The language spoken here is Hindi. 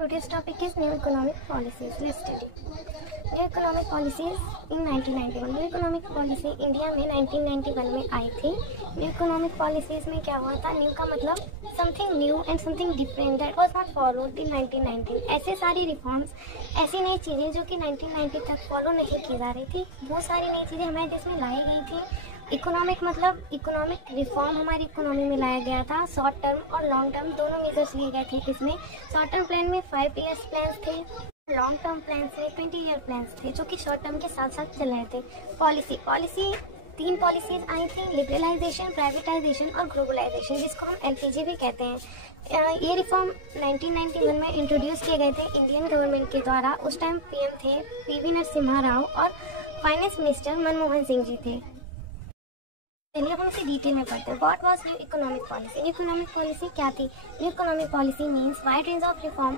Today's topic is new economic policies listed. New economic policies in 1991. New economic policy India में 1991 में आई थी. न्यू इकोनॉमिक पॉलिसीज में क्या हुआ था? न्यू का मतलब something new and something different that was not followed in 1919. ऐसे सारी रिफॉर्म्स, ऐसी नई चीज़ें जो कि 1990 तक फॉलो नहीं की जा रही थी, वो सारी नई चीज़ें हमारे देश में लाई गई थी. इकोनॉमिक मतलब इकोनॉमिक रिफॉर्म हमारी इकोनॉमी में लाया गया था. शॉर्ट टर्म और लॉन्ग टर्म दोनों मेजर्स लिए गए थे. इसमें शॉर्ट टर्म प्लान में 5 ईयर्स प्लान थे, लॉन्ग टर्म प्लान में 20 ईयर प्लान थे, जो कि शॉर्ट टर्म के साथ साथ चल रहे थे. पॉलिसी 3 पॉलिसीज आई थी, लिबरलाइजेशन, प्राइवेटाइजेशन और ग्लोबलाइजेशन, जिसको हम एलपीजी भी कहते हैं. ये रिफॉर्म 1991 में इंट्रोड्यूस किए गए थे इंडियन गवर्नमेंट के द्वारा. उस टाइम पीएम थे पीवी नरसिम्हा राव और फाइनेंस मिनिस्टर मनमोहन सिंह जी थे. चलिए हम इसे डिटेल में पढ़ते हैं. What was new economic policy? New economic policy क्या थी? New economic policy means wide range of reform